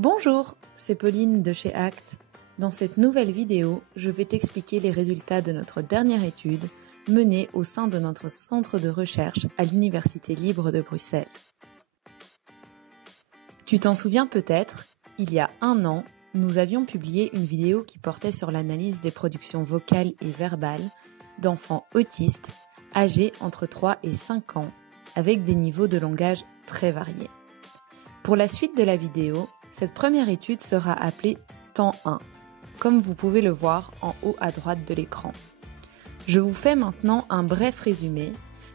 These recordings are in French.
Bonjour, c'est Pauline de chez ACT. Dans cette nouvelle vidéo, je vais t'expliquer les résultats de notre dernière étude menée au sein de notre centre de recherche à l'Université libre de Bruxelles. Tu t'en souviens peut-être, il y a 1 an, nous avions publié une vidéo qui portait sur l'analyse des productions vocales et verbales d'enfants autistes âgés entre 3 et 5 ans avec des niveaux de langage très variés. Pour la suite de la vidéo, cette première étude sera appelée temps 1, comme vous pouvez le voir en haut à droite de l'écran. Je vous fais maintenant un bref résumé,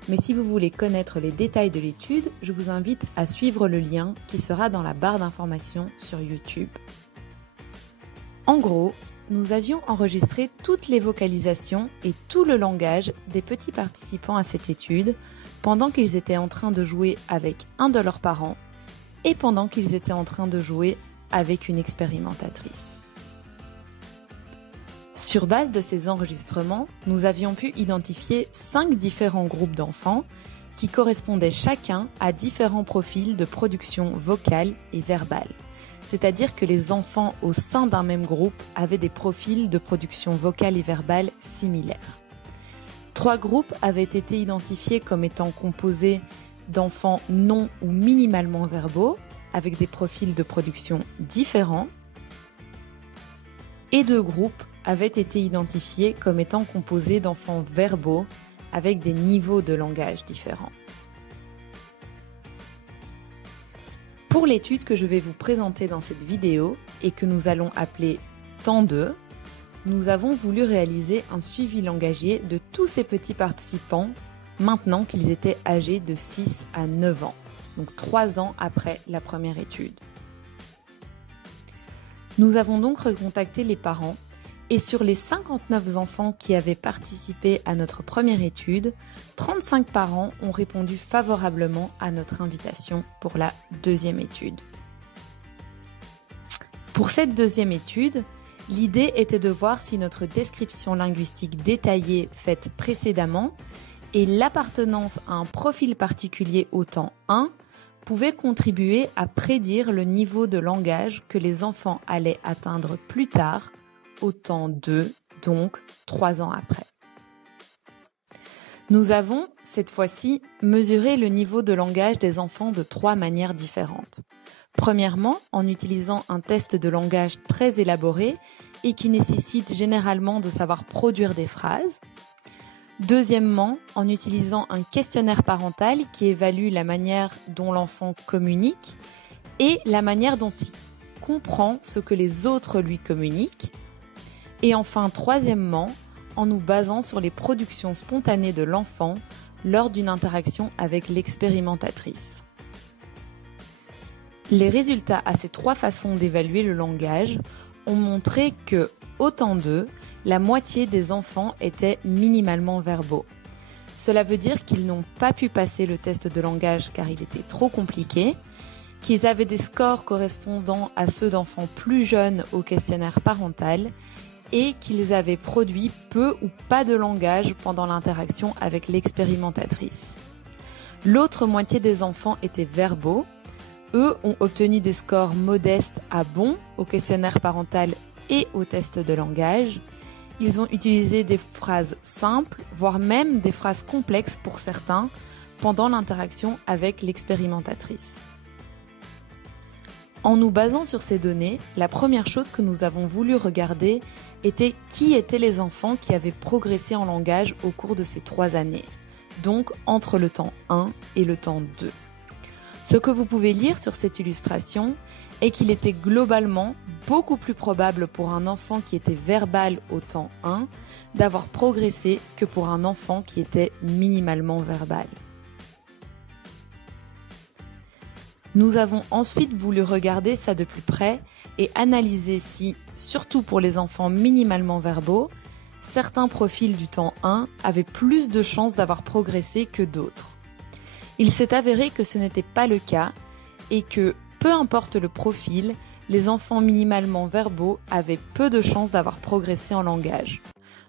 mais si vous voulez connaître les détails de l'étude, je vous invite à suivre le lien qui sera dans la barre d'informations sur YouTube. En gros, nous avions enregistré toutes les vocalisations et tout le langage des petits participants à cette étude pendant qu'ils étaient en train de jouer avec un de leurs parents et pendant qu'ils étaient en train de jouer avec une expérimentatrice. Sur base de ces enregistrements, nous avions pu identifier 5 différents groupes d'enfants qui correspondaient chacun à différents profils de production vocale et verbale. C'est-à-dire que les enfants au sein d'un même groupe avaient des profils de production vocale et verbale similaires. 3 groupes avaient été identifiés comme étant composés d'enfants non ou minimalement verbaux, avec des profils de production différents, et 2 groupes avaient été identifiés comme étant composés d'enfants verbaux, avec des niveaux de langage différents. Pour l'étude que je vais vous présenter dans cette vidéo, et que nous allons appeler temps 2, nous avons voulu réaliser un suivi langagier de tous ces petits participants maintenant qu'ils étaient âgés de 6 à 9 ans, donc 3 ans après la première étude. Nous avons donc recontacté les parents et sur les 59 enfants qui avaient participé à notre première étude, 35 parents ont répondu favorablement à notre invitation pour la deuxième étude. Pour cette deuxième étude, l'idée était de voir si notre description linguistique détaillée faite précédemment et l'appartenance à un profil particulier au temps 1 pouvaient contribuer à prédire le niveau de langage que les enfants allaient atteindre plus tard, au temps 2, donc 3 ans après. Nous avons, cette fois-ci, mesuré le niveau de langage des enfants de 3 manières différentes. Premièrement, en utilisant un test de langage très élaboré et qui nécessite généralement de savoir produire des phrases. Deuxièmement, en utilisant un questionnaire parental qui évalue la manière dont l'enfant communique et la manière dont il comprend ce que les autres lui communiquent. Et enfin, troisièmement, en nous basant sur les productions spontanées de l'enfant lors d'une interaction avec l'expérimentatrice. Les résultats à ces 3 façons d'évaluer le langage ont montré que, au temps 2, la moitié des enfants étaient minimalement verbaux. Cela veut dire qu'ils n'ont pas pu passer le test de langage car il était trop compliqué, qu'ils avaient des scores correspondant à ceux d'enfants plus jeunes au questionnaire parental et qu'ils avaient produit peu ou pas de langage pendant l'interaction avec l'expérimentatrice. L'autre moitié des enfants étaient verbaux. Eux ont obtenu des scores modestes à bons au questionnaire parental et au test de langage. Ils ont utilisé des phrases simples, voire même des phrases complexes pour certains, pendant l'interaction avec l'expérimentatrice. En nous basant sur ces données, la première chose que nous avons voulu regarder était qui étaient les enfants qui avaient progressé en langage au cours de ces 3 années, donc entre le temps 1 et le temps 2. Ce que vous pouvez lire sur cette illustration est qu'il était globalement beaucoup plus probable pour un enfant qui était verbal au temps 1 d'avoir progressé que pour un enfant qui était minimalement verbal. Nous avons ensuite voulu regarder ça de plus près et analyser si, surtout pour les enfants minimalement verbaux, certains profils du temps 1 avaient plus de chances d'avoir progressé que d'autres. Il s'est avéré que ce n'était pas le cas et que, peu importe le profil, les enfants minimalement verbaux avaient peu de chances d'avoir progressé en langage.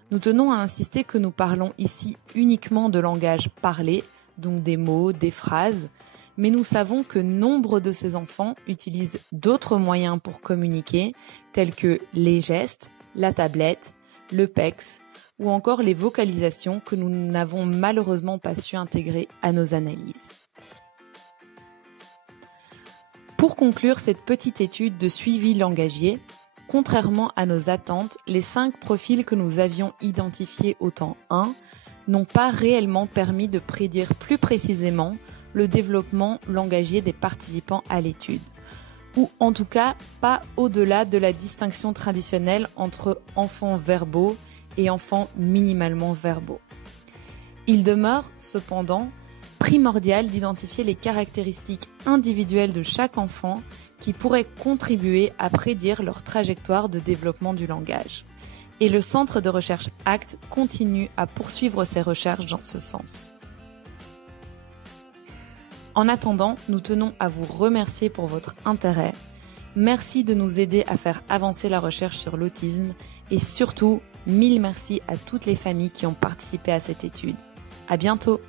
Nous tenons à insister que nous parlons ici uniquement de langage parlé, donc des mots, des phrases, mais nous savons que nombre de ces enfants utilisent d'autres moyens pour communiquer, tels que les gestes, la tablette, le PEX ou encore les vocalisations que nous n'avons malheureusement pas su intégrer à nos analyses. Pour conclure cette petite étude de suivi langagier, contrairement à nos attentes, les 5 profils que nous avions identifiés au temps 1 n'ont pas réellement permis de prédire plus précisément le développement langagier des participants à l'étude, ou en tout cas pas au-delà de la distinction traditionnelle entre enfants verbaux et enfants minimalement verbaux. Il demeure cependant primordial d'identifier les caractéristiques individuelles de chaque enfant qui pourraient contribuer à prédire leur trajectoire de développement du langage. Et le centre de recherche ACT continue à poursuivre ses recherches dans ce sens. En attendant, nous tenons à vous remercier pour votre intérêt. Merci de nous aider à faire avancer la recherche sur l'autisme et surtout, 1000 merci à toutes les familles qui ont participé à cette étude. À bientôt!